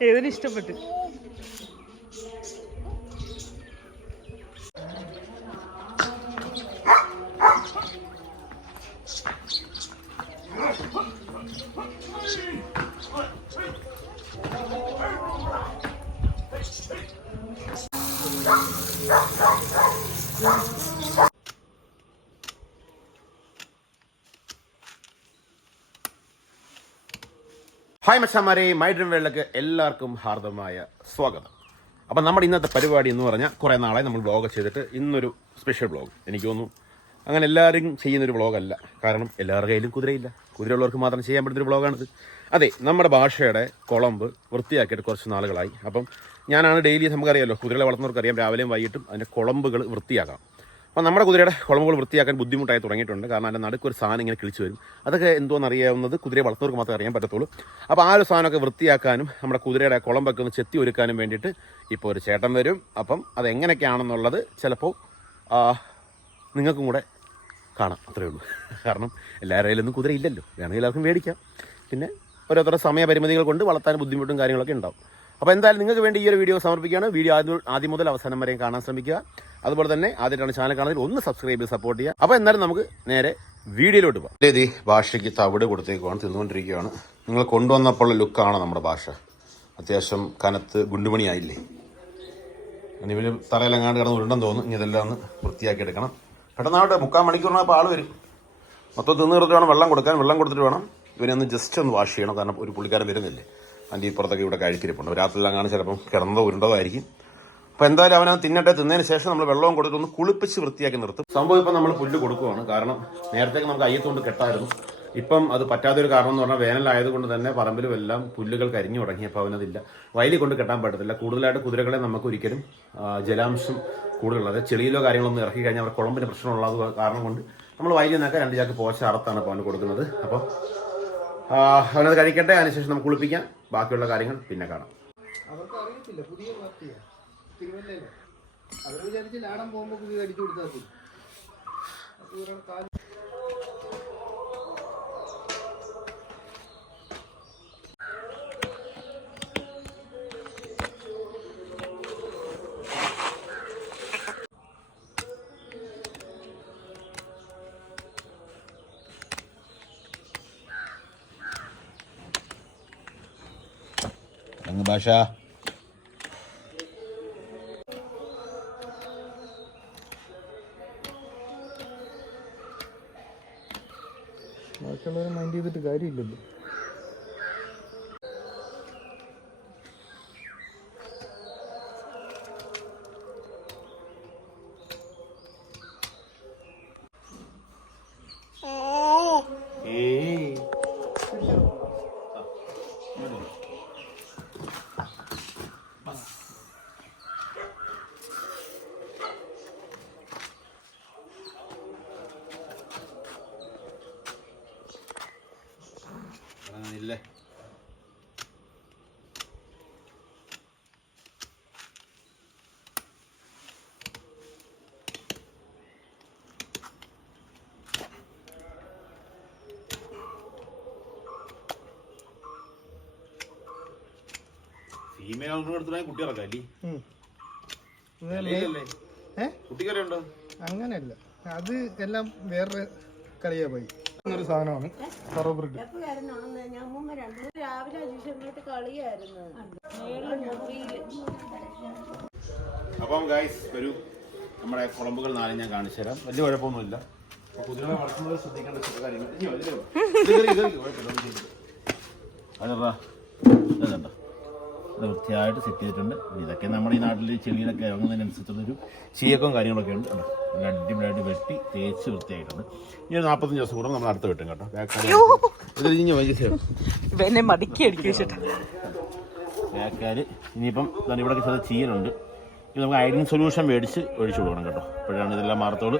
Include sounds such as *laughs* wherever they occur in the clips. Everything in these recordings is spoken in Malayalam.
ഇവന് ഇഷ്ടപ്പെട്ടു ഹായ് മച്ചാമാരെ മൈഡ്രം വേൾഡിലേക്ക് എല്ലാവർക്കും ഹാർദമായ സ്വാഗതം. അപ്പം നമ്മുടെ ഇന്നത്തെ പരിപാടി എന്ന് പറഞ്ഞാൽ കുറേ നാളായി നമ്മൾ വ്ളോഗ് ചെയ്തിട്ട് ഇന്നൊരു സ്പെഷ്യൽ വ്ളോഗ് എനിക്ക് തോന്നുന്നു. അങ്ങനെ എല്ലാവരും ചെയ്യുന്നൊരു വ്ളോഗല്ല കാരണം എല്ലാവരുടെ കയ്യിലും കുതിരയില്ല. കുതിരയുള്ളവർക്ക് മാത്രം ചെയ്യാൻ പറ്റുന്നൊരു വ്ളോഗാണിത് അതെ നമ്മുടെ ഭാഷയുടെ കുളമ്പ് വൃത്തിയാക്കിയിട്ട് കുറച്ച് നാളുകളായി. അപ്പം ഞാനാണ് ഡെയിലി നമുക്കറിയാമല്ലോ കുതിരകളെ വളർത്തുന്നവർക്കറിയാം. രാവിലെയും വൈകിട്ടും അതിന്റെ കുളമ്പുകൾ വൃത്തിയാക്കാം. അപ്പോൾ നമ്മുടെ കുതിരയുടെ കുളമ്പുകൾ വൃത്തിയാക്കാൻ ബുദ്ധിമുട്ടായി തുടങ്ങിയിട്ടുണ്ട്. കാരണം അതിന്റെ നടുക്ക് ഒരു സാധനം ഇങ്ങനെ കിളിച്ചു വരും. അതൊക്കെ എന്തോന്ന് അറിയാവുന്നത് കുതിരയെ വളർത്തുന്നവർക്ക് മാത്രമേ അറിയാൻ പറ്റത്തുള്ളൂ. അപ്പോൾ ആ ഒരു സാധനമൊക്കെ വൃത്തിയാക്കാനും നമ്മുടെ കുതിരയുടെ കുളമ്പൊക്കെ ഒന്ന് ചെത്തി ഒരുക്കാനും വേണ്ടിയിട്ട് ഇപ്പോൾ ഒരു ചേട്ടൻ വരും. അപ്പം അതെങ്ങനെയൊക്കെയാണെന്നുള്ളത് ചിലപ്പോൾ നിങ്ങൾക്കും കൂടെ കാണാം. അത്രയേ ഉള്ളൂ. കാരണം എല്ലാവരുടെ കയ്യിലൊന്നും കുതിര ഇല്ലല്ലോ വേണമെങ്കിൽ എല്ലാവർക്കും മേടിക്കാം. പിന്നെ ഓരോരുത്തരുടെ സമയപരിമിതികൾ കൊണ്ട് വളർത്താൻ ബുദ്ധിമുട്ടും കാര്യങ്ങളൊക്കെ ഉണ്ടാവും. അപ്പോൾ എന്തായാലും നിങ്ങൾക്ക് വേണ്ടി ഈ ഒരു വീഡിയോ സമർപ്പിക്കുകയാണ്. വീഡിയോ ആദ്യം ആദ്യം മുതൽ അവസാനം വരെയും കാണാൻ ശ്രമിക്കുക. അതുപോലെ തന്നെ ആദ്യമായിട്ടാണ് ചാനൽ കാണുന്നതിൽ ഒന്ന് സബ്സ്ക്രൈബ് ചെയ്ത് സപ്പോർട്ട് ചെയ്യുക. അപ്പോൾ എന്തായാലും നമുക്ക് നേരെ വീഡിയോയിലോട്ട് പോകാം. ഇതേ ഭാഷയ്ക്ക് തവിട് കൊടുത്തേക്കുവാണ് തിന്നുകൊണ്ടിരിക്കുകയാണ്. നിങ്ങൾ കൊണ്ടുവന്നപ്പോൾ ലുക്കാണ് നമ്മുടെ ഭാഷ? അത്യാവശ്യം കനത്ത് ഗുണ്ടുമണിയായില്ലേ? ഇനി ഇവർ തറയിലെങ്ങാണ്ട് കിടന്ന് ഉരുണ്ടെന്ന് തോന്നുന്നു. ഇനി ഇതെല്ലാം ഒന്ന് വൃത്തിയാക്കി എടുക്കണം. പെട്ടെന്നാവട്ടെ മുക്കാൽ മണിക്കൂറിനപ്പോൾ ആൾ വരും. മൊത്തം തിന്നു കൊടുത്തിട്ട് വേണം വെള്ളം കൊടുക്കാൻ. വെള്ളം കൊടുത്തിട്ട് വേണം ഇവനെ ഒന്ന് ജസ്റ്റ് ഒന്ന് വാഷ് ചെയ്യണം. കാരണം ഒരു പുള്ളിക്കാരൻ വരുന്നില്ലേ? അതിന്റെ ഇപ്പുറത്തൊക്കെ ഇവിടെ രാത്രി രാത്രിയിലെങ്ങാണ് ചിലപ്പം കിടന്നതോ ഉരുണ്ടതോ ആയിരിക്കും അപ്പോൾ എന്തായാലും അവനത് തിന്നട്ടെ. തിന്നതിന് ശേഷം നമ്മൾ വെള്ളവും കൊടുത്ത് ഒന്ന് കുളിപ്പിച്ച് വൃത്തിയാക്കി നിർത്തും. സംഭവം ഇപ്പം നമ്മൾ പുല്ല് കൊടുക്കുവാണ്. കാരണം നേരത്തേക്ക് നമുക്ക് അയ്യത്തുകൊണ്ട് കെട്ടായിരുന്നു. ഇപ്പം അത് പറ്റാത്ത ഒരു കാരണം എന്ന് പറഞ്ഞാൽ വേനലായതുകൊണ്ട് തന്നെ പറമ്പിലും എല്ലാം പുല്ലുകൾ കരിഞ്ഞു തുടങ്ങി. അപ്പോൾ അവനതില്ല. വയലിൽ കൊണ്ട് കെട്ടാൻ പറ്റത്തില്ല. കൂടുതലായിട്ട് കുതിരകളെ നമുക്ക് ഒരിക്കലും ജലാംശം കൂടുതലുള്ള അതായത് ചെളിയിലോ കാര്യങ്ങളൊന്നും ഇറക്കി കഴിഞ്ഞാൽ അവർ കുളമ്പിന് പ്രശ്നമുള്ളത് കാരണം കൊണ്ട് നമ്മൾ വയലിൽ നിന്നൊക്കെ രണ്ട് ചാക്ക് പോശ അറുത്താണ് അപ്പോൾ അവന് കൊടുക്കുന്നത്. അപ്പോൾ അവനത് കഴിക്കട്ടെ അതിനുശേഷം നമുക്ക് കുളിപ്പിക്കാം. ബാക്കിയുള്ള കാര്യങ്ങൾ പിന്നെ കാണാം. അവർക്ക് അറിയത്തില്ല പുതിയ പാർട്ടിയാണ് തിരുവല്ലയിലെ. അവർ വിചാരിച്ച് ലാടം പോകുമ്പോൾ പുതിയ അടിച്ചു കൊടുത്താൽ ഭാഷ. ബാക്കിയുള്ളവരെ മൈൻഡ് ചെയ്തിട്ട് കാര്യമില്ലല്ലോ ഏയ് ഇല്ലേ ഫീമെയിൽ എടുത്തിട്ടുണ്ടെങ്കിൽ കുട്ടി ഇറക്കാം അല്ലേ അങ്ങനെയല്ല. അത് എല്ലാം വേറെ കളിയാ പോയി. ഒരു സാധനമാണ്. കറോ ബ്രിഡ് രാവിലെ കളിയായിരുന്നു. അപ്പം ഗൈസ് ഒരു നമ്മുടെ കുളമ്പുകൾ നാളെ ഞാൻ കാണിച്ചു തരാം. വലിയ കുഴപ്പമൊന്നുമില്ല. കുതിരകളെ വളർത്തുന്നത് ശ്രദ്ധിക്കേണ്ട ചില കാര്യങ്ങൾ. ഇനി വൃത്തിയായിട്ട് സെറ്റ് ചെയ്തിട്ടുണ്ട്. ഇതൊക്കെ നമ്മുടെ ഈ നാട്ടിൽ ചെളിയിലൊക്കെ ഇറങ്ങുന്നതിനനുസരിച്ചുള്ളൊരു ചീയക്കവും കാര്യങ്ങളൊക്കെ ഉണ്ട് നല്ല അടിപൊളിയായിട്ട് വെട്ടി തേച്ച് വൃത്തിയായിട്ടുണ്ട്. ഇനി നാൽപ്പത്തഞ്ച് ദിവസം കൂടെ നമ്മൾ അടുത്ത് വെട്ടും കേട്ടോ. ഇനി ബാക്കാര് ഇനിയിപ്പം ഇവിടെയൊക്കെ ചെറിയ ചീയലുണ്ട് ഇത് നമുക്ക് അയഡിൻ സൊല്യൂഷൻ മേടിച്ച് ഒഴിച്ചു കൊടുക്കണം കേട്ടോ. അപ്പോഴാണ് ഇതെല്ലാം മാറത്തോളൂ.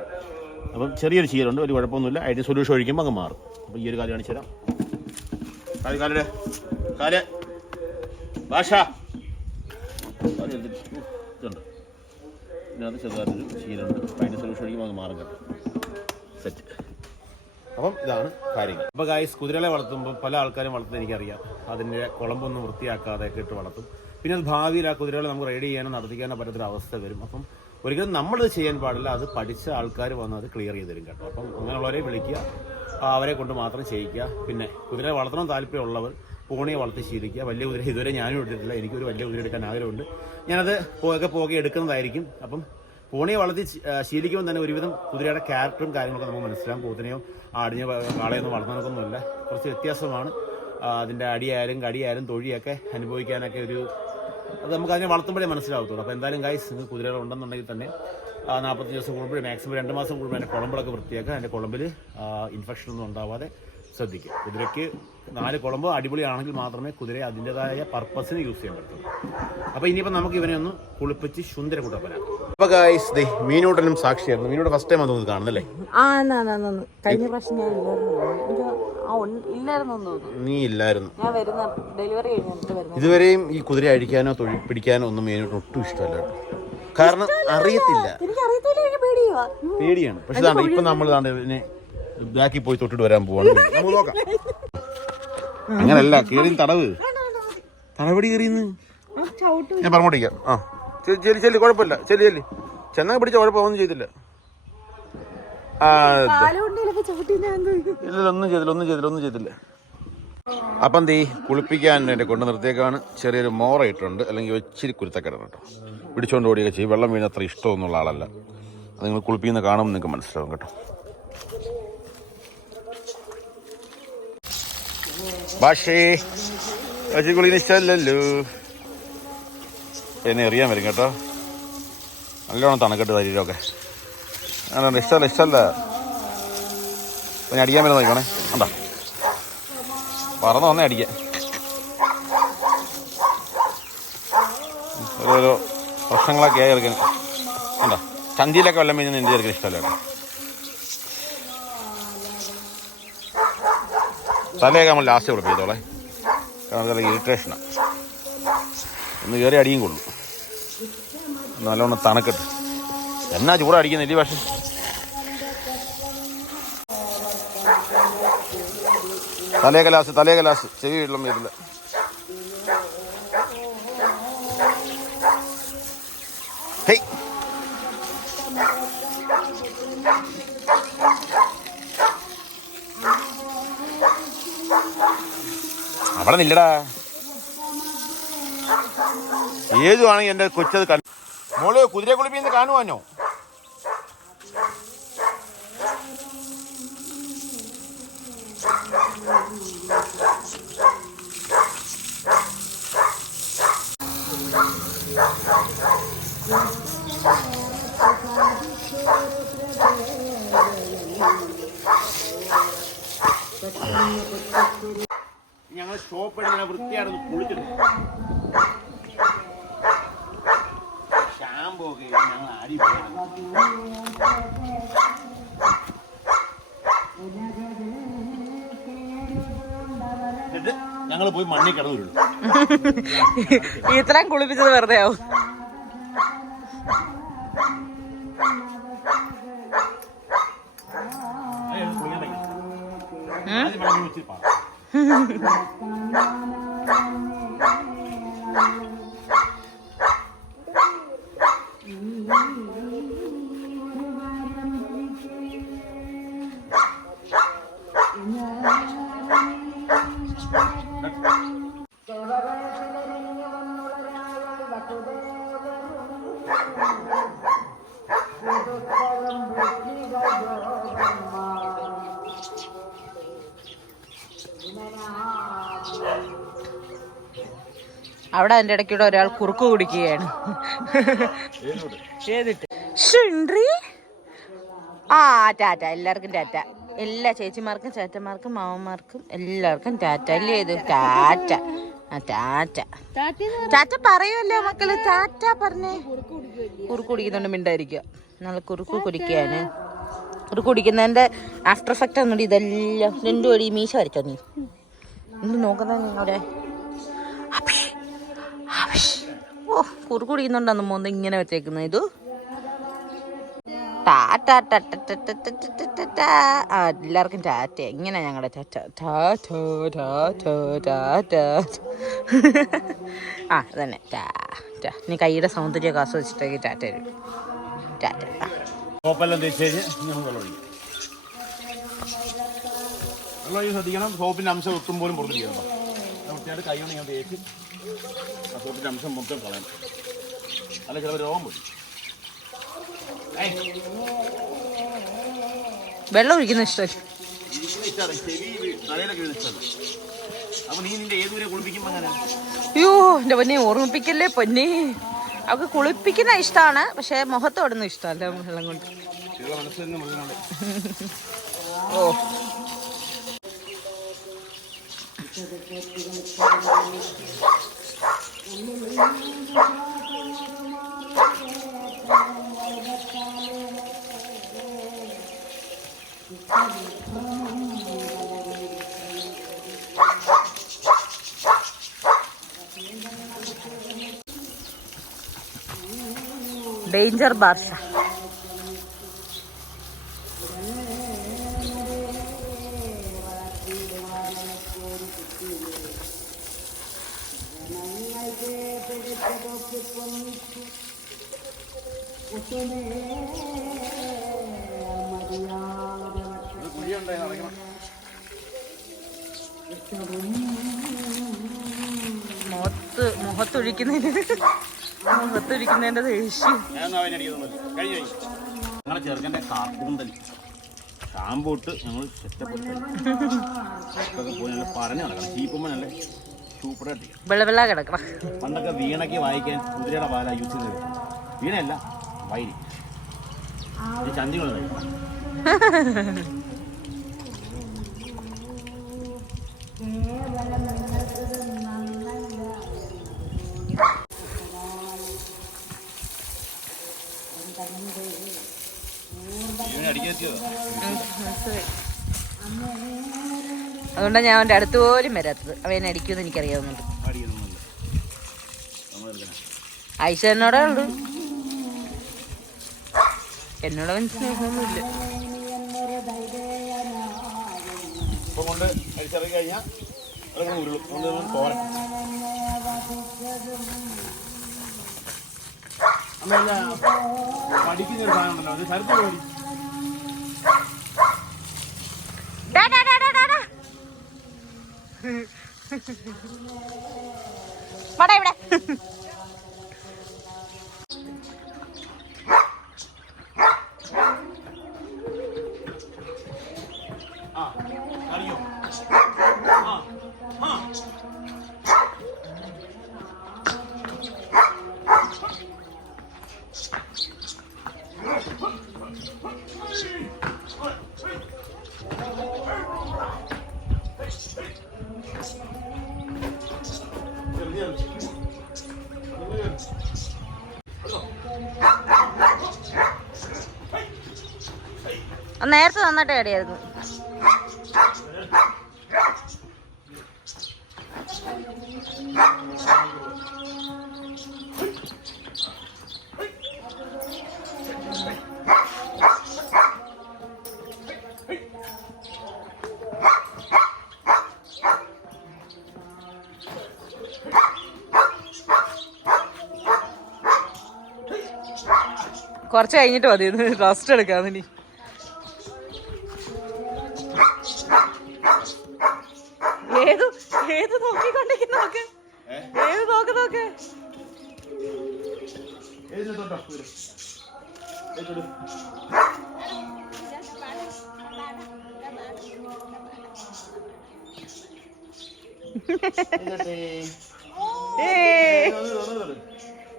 അപ്പം ചെറിയൊരു ചീലുണ്ട് ഒരു കുഴപ്പമൊന്നുമില്ല. അയഡിൻ സൊല്യൂഷൻ ഒഴിക്കുമ്പോൾ അങ്ങ് മാറും. അപ്പോൾ ഈ ഒരു കാര്യം കാണിച്ചു തരാം. കാൽ കാലേ കാൽ. ഭാഷ. ഇതിനകത്ത് ചെറുതായിട്ടൊരു ചീലുണ്ട് അതിന്റെ ഒഴിക്കുമ്പോൾ അങ്ങ് മാറും കേട്ടോ. സെറ്റ് അപ്പം ഇതാണ് കാര്യങ്ങൾ. അപ്പോൾ ഗായ്സ് കുതിരകളെ വളർത്തുമ്പോൾ പല ആൾക്കാരും വളർത്തുന്നത് എനിക്കറിയാം. അതിന്റെ കുളമ്പൊന്നും വൃത്തിയാക്കാതെ ഇട്ട് വളർത്തും. പിന്നെ അത് ഭാവിയിൽ ആ കുതിരകളെ നമുക്ക് റൈഡ് ചെയ്യാനോ നടത്തിക്കാനോ പറ്റാത്തൊരു അവസ്ഥ വരും. അപ്പം ഒരിക്കലും നമ്മളത് ചെയ്യാൻ പാടില്ല. അത് പഠിച്ച ആൾക്കാർ വന്ന് അത് ക്ലിയർ ചെയ്ത് തരും കേട്ടോ. അപ്പം അങ്ങനെയുള്ളവരെ വിളിക്കുക. അവരെ കൊണ്ട് മാത്രം ചെയ്യിക്കുക. പിന്നെ കുതിരയെ വളർത്തണം താല്പര്യമുള്ളവർ പൂണിയെ വളർത്തി ശീലിക്കുക. വലിയ കുതിര ഇതുവരെ ഞാനും എടുത്തിട്ടില്ല എനിക്കൊരു വലിയ കുതിര എടുക്കാൻ ആഗ്രഹമുണ്ട്. ഞാനത് പോകെ പോകെ എടുക്കുന്നതായിരിക്കും. അപ്പം പൂണിയെ വളർത്തി ശീലിക്കുമ്പോൾ തന്നെ ഒരുവിധം കുതിരയുടെ ക്യാരക്ടറും കാര്യങ്ങളൊക്കെ നമുക്ക് മനസ്സിലാകും പൂത്തിനെയോ ആടിനെയോ കാളയൊന്നും വളർത്തുന്നതൊന്നുമല്ല കുറച്ച് വ്യത്യാസമാണ്. അതിന്റെ അടിയായാലും കടിയായാലും തൊഴിയൊക്കെ അനുഭവിക്കാനൊക്കെ ഒരു അത് നമുക്ക് അതിനെ വളർത്തുമ്പോഴേ മനസ്സിലാവത്തുള്ളൂ. അപ്പോൾ എന്തായാലും ഗൈസ് നിങ്ങൾക്ക് കുതിരകൾ ഉണ്ടെന്നുണ്ടെങ്കിൽ തന്നെ നാൽപ്പത്തഞ്ച് ദിവസം കൂടുമ്പോഴും മാക്സിമം രണ്ട് മാസം കൂടുമ്പോൾ അതിന്റെ കുളമ്പിളൊക്കെ വൃത്തിയാക്കുക. അതിന്റെ കുളമ്പിൽ ഇൻഫെക്ഷൻ ഒന്നും ഉണ്ടാവാതെ ശ്രദ്ധിക്കുക. കുതിരയ്ക്ക് നാല് കുളമ്പ് അടിപൊളിയാണെങ്കിൽ മാത്രമേ കുതിരയെ അതിന്റെതായ പർപ്പസിന് യൂസ് ചെയ്യാൻ പറ്റുള്ളൂ അപ്പോൾ ഇനിയിപ്പോൾ നമുക്ക് ഇവനെ ഒന്ന് കുളിപ്പിച്ച് സുന്ദര അപ്പോൾ ഗൈസ് ദേ മീനൂട്ടനും സാക്ഷിയായിരുന്നു. മീനൂടെ ഫസ്റ്റ് ടൈം തോന്നുന്നു കാണുന്നല്ലേ. കഴിഞ്ഞ പ്രാവശ്യം ഞാൻ ആ ഇല്ലായിരുന്നു തോന്നുന്നു. നീ ഇല്ലായിരുന്നു. ഞാൻ വരുന്ന ഡെലിവറി കഴിഞ്ഞിട്ട് വരുന്നത്. ഇതുവരെയും ഈ കുതിര അഴിക്കാനോ തൊഴി പിടിക്കാനോ ഒന്നും മീനോട്ട് ഒട്ടും ഇഷ്ടമല്ല കാരണം അറിയത്തില്ല. എനിക്ക് അറിയത്തില്ല എനിക്ക് പേടിയുവാ പേടിയാണ്. പക്ഷെ ഇപ്പൊ നമ്മൾ ഇതിനെ ബാക്കിൽ പോയി തൊട്ടിട്ട് വരാൻ പോവാണ്. നമുക്ക് നോക്കാം. അങ്ങനല്ല കീറി തടവ്. തടവടി കയറിയെന്ന് ഞാൻ പറഞ്ഞോട്ടിരിക്കാം ആ. ചെല്ലി കുഴപ്പമില്ല. ചെല്ലി ചെല്ലി. ചെന്നാ പിടിച്ച കുഴപ്പമൊന്നും ചെയ്തില്ല? ഇല്ല ഒന്നും ചെയ്തില്ല ഒന്നും ചെയ്തില്ല ഒന്നും ചെയ്തില്ല. അപ്പം തീ കുളിപ്പിക്കാൻ എന്നെ കൊണ്ട് നിർത്തിയേക്കാണ്. ചെറിയൊരു മോറ ഇട്ടുണ്ട് അല്ലെങ്കിൽ ഇച്ചിരി കുരുത്തക്കിടണം കേട്ടോ. പിടിച്ചോണ്ട് ഓടിയൊക്കെ ചെയ്യും. വെള്ളം വീണത്ര ഇഷ്ടമൊന്നുള്ള ആളല്ല. അത് നിങ്ങൾ കുളിപ്പിക്കുന്ന കാണുമ്പോൾ നിങ്ങൾക്ക് മനസ്സിലാവും കേട്ടോ. ഭാഷേ പക്ഷി കുളിന് ഇഷ്ടമല്ലല്ലോ എന്നെ എറിയാൻ വരും കേട്ടോ. നല്ലോണം തണുക്കട്ട് ശരീരമൊക്കെ. അങ്ങനെ ഇഷ്ടമല്ല ഇഷ്ടമല്ല അപ്പൊ ഞാൻ അടിക്കാൻ വരുന്ന നോക്കണേ കണ്ടാ? പറന്ന് വന്നേ അടിക്കാൻ. ഓരോരോ പ്രശ്നങ്ങളൊക്കെ ആയി ഇറക്കുന്നത് കണ്ടാ? ചന്തിയിലൊക്കെ വെള്ളം വീഴുന്ന എന്റെ ചെറുക്കിന് ഇഷ്ടമല്ല? കേട്ടോ തലയൊക്കെ നമ്മൾ ലാസ്റ്റ് കുളിപ്പിച്ചോളെ കാരണം തല ഇറിറ്റേഷനാണ് ഒന്ന് കയറി അടിയും കൊള്ളും. നല്ലോണം തണുക്കട്ട്. എന്നാ ചൂടടിക്കുന്നില്ല പക്ഷേ? തലേ കലാസ് തലേ കലാസ് ചെവി വെള്ളം വരില്ല. ഹേയ്. അവിടെ നില്ലടാ. ഏതുവാണെങ്കിൽ എന്റെ കൊച്ചത് കണ്ടു മോൾ കുതിരെ കുളിപ്പിന്ന് കാണുവാനോ ഞങ്ങൾ ഷോപ്പ് വൃത്തിയാണെന്ന് കുളിച്ചിട്ട് ഷാമ്പൂ ഒക്കെ ഞങ്ങൾ ആടി എന്നിട്ട് ഞങ്ങൾ പോയി മണ്ണിൽ കിടന്നു *laughs* ഇത്രയും കുളിപ്പിച്ചത് വെറുതെ ആവും. ആദ്യം *laughs* അവിടെ അതിന്റെ ഇടയ്ക്കൂടെ ഒരാൾ കുറുക്ക് കുടിക്കുകയാണ്. ഏതിട്ട് ആ ടാറ്റ എല്ലാവർക്കും ടാറ്റ. എല്ലാ ചേച്ചിമാർക്കും ചേട്ടന്മാർക്കും മാമന്മാർക്കും എല്ലാവർക്കും ടാറ്റ. അല്ലേ ഇത്? ടാറ്റ. ടാറ്റ. ടാറ്റ പറയുമല്ലോ മക്കൾ. ടാറ്റ പറഞ്ഞേ. കുറുക്ക് കുടിക്കുന്നുണ്ട് മിണ്ടായിരിക്കുക. നല്ല കുറുക്ക് കുടിക്കാന് കുറുക്ക് കുടിക്കുന്നതിന്റെ ആഫ്റ്റർ എഫക്റ്റ് ഒന്നുകൂടി ഇതെല്ലാം. രണ്ടു വഴി മീശ വരച്ചോ നീ. എന്ത് നോക്കുന്ന നീ അവിടെ അപ്പി, അപ്പി. ഓ കുറുക്ക് കുടിക്കുന്നുണ്ടെന്ന് മോന്ത് ഇങ്ങനെ വെച്ചേക്കുന്നത് ഇത്? ടാ. എല്ലാവർക്കും ടാറ്റ ഇങ്ങനെ ഞങ്ങളുടെ ടാറ്റ ആ അതന്നെ ടാ നീ കൈയുടെ സൗന്ദര്യമൊക്കെ ആസ്വദിച്ചിട്ടേക്ക് ടാറ്റ വരും ടാറ്റ ശ്രദ്ധിക്കണം സോപ്പിന്റെ അംശം ഒത്തും പോലും വൃത്തിയായിട്ട് കൈ കൊണ്ട് ഞാൻ തേച്ച് ആ സോപ്പിന്റെ അംശം മൊത്തം കളയണം അല്ലെങ്കിൽ ചിലപ്പോൾ രോഗം വരും ഏയ് വെള്ളം ഒഴിക്കുന്ന ഇഷ്ടമല്ല ഇതിന് ഇഷ്ടമാണ് ചെവി തലയിലൊക്കെ വീഴുന്ന ഇഷ്ടമല്ല അപ്പൊ നീ നിന്റെ ഏതുവരെ ഒഴിക്കുന്ന ഇഷ്ടമല്ല. അയ്യോ എന്റെ പൊന്നെ ഓർമ്മിപ്പിക്കല്ലേ പൊന്നെ? അവക്ക് കുളിപ്പിക്കുന്ന ഇഷ്ടമാണ് പക്ഷെ മുഖത്തോടൊന്നും ഇഷ്ടമല്ല വെള്ളം കൊണ്ട്. ചില മനസ്സിൽ മൃഗങ്ങളെ ഓ ഡേഞ്ചർ ബാർഷ മുഖത്ത് മുഖത്തൊഴിക്കുന്നതിന് മുഖത്തൊഴിക്കുന്നതിന്റെ ദേഷ്യം. ഞങ്ങളെ ചെറുക്കന്റെ കാക്കൂന്തൽ ഞങ്ങൾ സെറ്റപ്പ് ഒക്കെ പോയി നല്ല പറഞ്ഞു നടക്കണം ചീപ്പുമ്പോൾ നല്ല സൂപ്പറായിട്ട് ഇരിക്കണം. വെള്ള വെള്ള കിടക്കണം. പണ്ടൊക്കെ വീണയ്ക്ക് വായിക്കാൻ കുതിരയുടെ പാല യൂസ് ചെയ്ത് വീണയല്ല വൈരി. അടിക്കെത്തിയോ അതുകൊണ്ടാണ് ഞാൻ അവന്റെ അടുത്ത് പോലും വരാത്തത്. അവൻ അടിക്കുമെന്ന് എനിക്കറിയാവുന്നുണ്ട്. എന്നോടേ ഉള്ളു എന്നോട് സ്നേഹമൊന്നുമില്ല ഇപ്പൊ കൊണ്ട് അടിച്ചിറങ്ങി കഴിഞ്ഞാൽ അതങ്ങനെ ഉരുളും. അതുകൊണ്ട് തോരൻ. അമ്മ പഠിക്കുന്ന ഒരു സാധനം ഉണ്ടല്ലോ അത് ശരത്ത് ഡാ. ഇവിടെ. നേരത്തെ നന്നായിട്ട് കടിയായിരുന്നു. കുറച്ച് കഴിഞ്ഞിട്ട് മതി റെസ്റ്റ് എടുക്കാം ഇനി.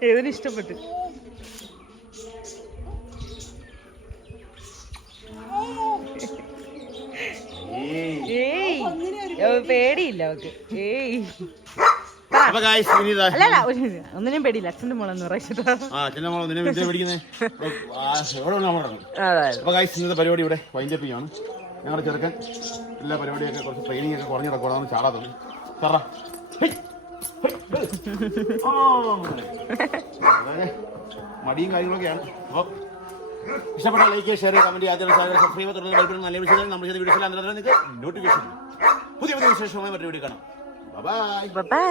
ഏതിന് ഇഷ്ടപ്പെട്ടു? ഏയ്. പേടിയില്ല അവക്ക്. ഏയ്. അല്ലല്ല ഒന്നിനും പേടിയില്ല. അച്ഛന്റെ മോളെന്ന് പറയുന്നത് പരിപാടി ഇവിടെ വൈൻഡപ്പ് ചെയ്യാണ് ഞങ്ങളുടെ ചെറുക്കൻ എല്ലാ പരിപാടിയൊക്കെ കുറച്ച് ട്രെയിനിങ് ഒക്കെ കുറഞ്ഞിടക്കൂടാന്ന് ചാടാ ചാടാത്തത് തറ മടിയും കാര്യങ്ങളൊക്കെയാണ്. അപ്പോൾ ഇഷ്ടപ്പെട്ട ലൈക്ക് ഷെയർ കമന്റ് ആദ്യം സബ്സ്ക്രൈബ് തുടർന്ന് നല്ല വിഷയം നമ്മൾ ചെയ്ത വീഡിയോസിൽ അന്നേരം നിങ്ങൾക്ക് നോട്ടിഫിക്കേഷൻ പുതിയ പുതിയ വിശേഷമായി മറ്റൊരു വീഡിയോ കാണാം. Bye bye bye